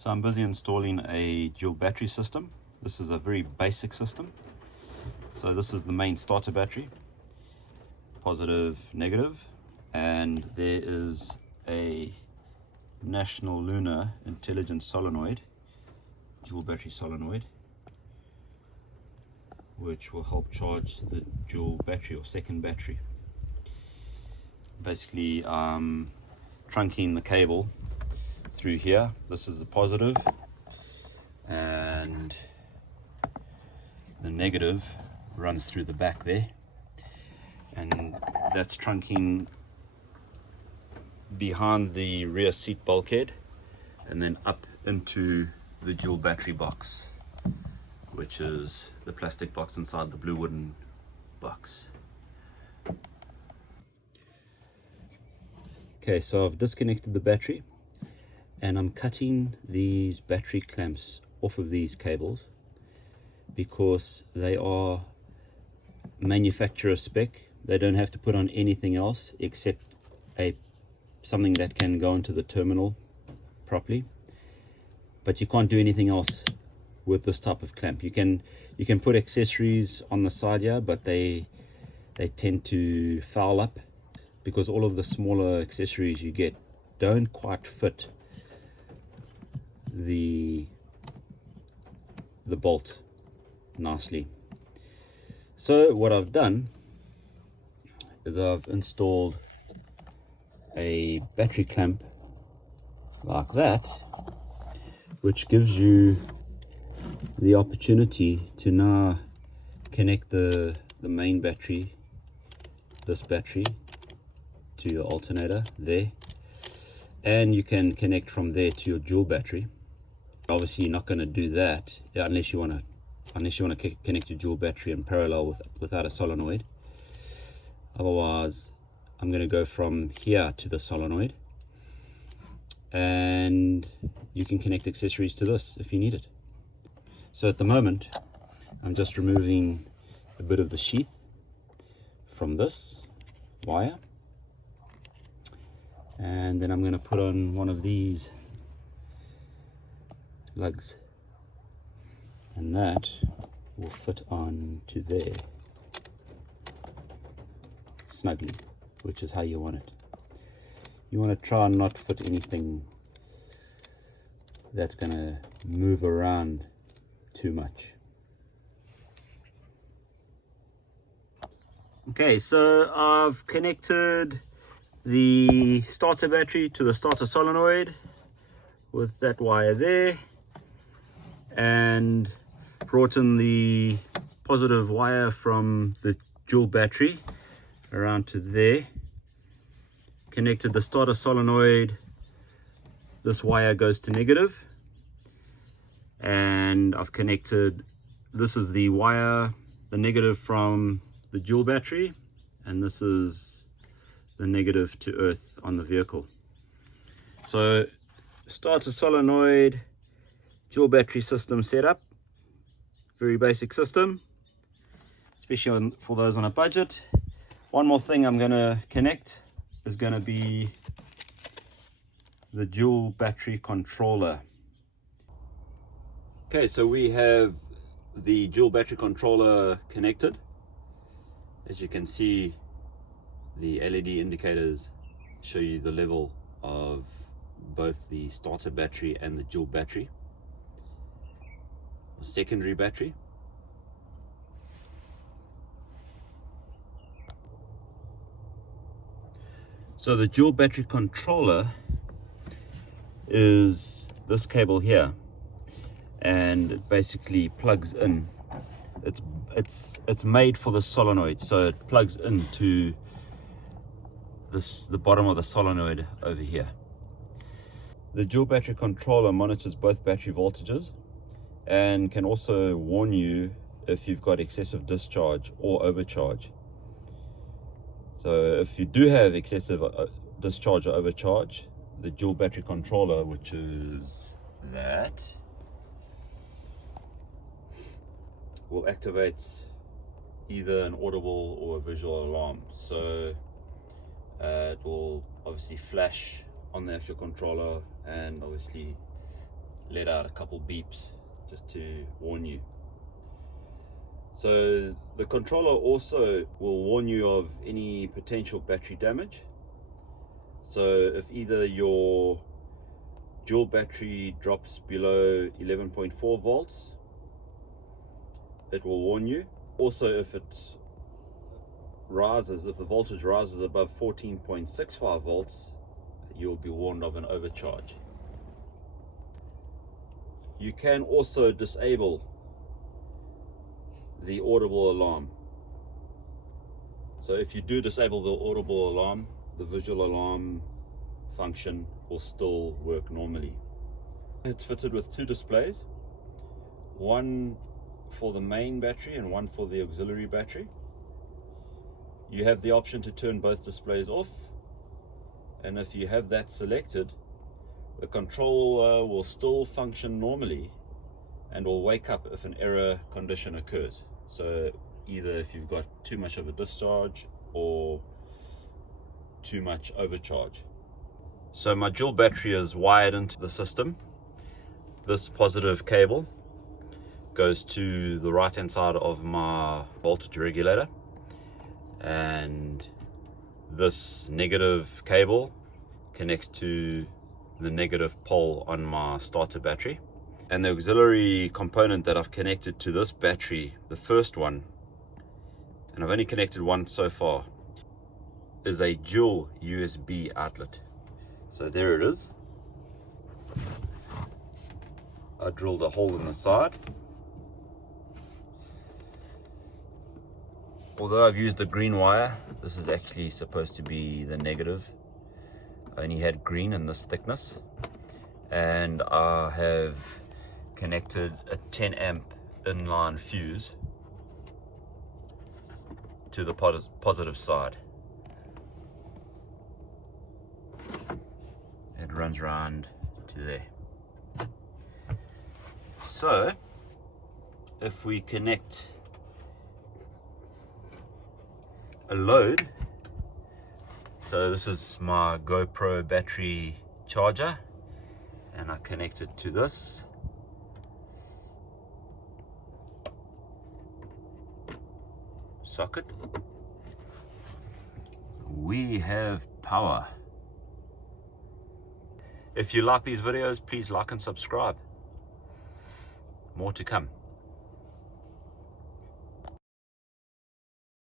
So I'm busy installing a dual battery system. This is a very basic system. So this is the main starter battery, positive, negative, and there is a National Lunar Intelligent solenoid, dual battery solenoid, which will help charge the dual battery or second battery. Basically trunking the cable through here. This is the positive, and the negative runs through the back there, and that's trunking behind the rear seat bulkhead and then up into the dual battery box, which is the plastic box inside the blue wooden box. Okay, so I've disconnected the battery and I'm cutting these battery clamps off of these cables because they are manufacturer spec. They don't have to put on anything else except something that can go into the terminal properly, but you can't do anything else with this type of clamp. You can put accessories on the side here, but they tend to foul up because all of the smaller accessories you get don't quite fit the bolt nicely. So what I've done is I've installed a battery clamp like that, which gives you the opportunity to now connect the main battery, this battery, to your alternator there, and you can connect from there to your dual battery. Obviously you're not going to do that unless you want to connect your dual battery in parallel without a solenoid. Otherwise I'm going to go from here to the solenoid, and you can connect accessories to this if you need it. So at the moment I'm just removing a bit of the sheath from this wire, and then I'm going to put on one of these lugs, and that will fit on to there snugly, which is how you want it. You want to try and not fit anything that's going to move around too much. Okay, so I've connected the starter battery to the starter solenoid with that wire there, and brought in the positive wire from the dual battery around to there, connected the starter solenoid. This wire goes to negative, and I've connected, this is the wire, the negative from the dual battery, and this is the negative to earth on the vehicle. So starter solenoid, dual battery system setup, very basic system, especially for those on a budget. One more thing I'm going to connect is going to be the dual battery controller. Okay, so we have the dual battery controller connected. As you can see, the LED indicators show you the level of both the starter battery and the dual battery, secondary battery. So the dual battery controller is this cable here, and it basically plugs in. It's made for the solenoid, so it plugs into the bottom of the solenoid over here. The dual battery controller monitors both battery voltages and can also warn you if you've got excessive discharge or overcharge. So if you do have excessive discharge or overcharge, the dual battery controller, which is that, will activate either an audible or a visual alarm. So it will obviously flash on the actual controller and obviously let out a couple beeps just to warn you. So the controller also will warn you of any potential battery damage. So if either your dual battery drops below 11.4 volts, it will warn you. Also, if it rises, if the voltage rises above 14.65 volts, you'll be warned of an overcharge. You can also disable the audible alarm. So if you do disable the audible alarm, the visual alarm function will still work normally. It's fitted with two displays, one for the main battery and one for the auxiliary battery. You have the option to turn both displays off, and if you have that selected, the controller will still function normally and will wake up if an error condition occurs. So either if you've got too much of a discharge or too much overcharge. So my dual battery is wired into the system. This positive cable goes to the right hand side of my voltage regulator, and this negative cable connects to the negative pole on my starter battery. And the auxiliary component that I've connected to this battery, the first one, and I've only connected one so far, is a dual USB outlet. So there it is. I drilled a hole in the side. Although I've used the green wire, this is actually supposed to be the negative. I only had green in this thickness, and I have connected a 10 amp inline fuse to the positive side. It runs around to there. So if we connect a load, so this is my GoPro battery charger, and I connect it to this. Socket. We have power. If you like these videos, please like and subscribe. More to come.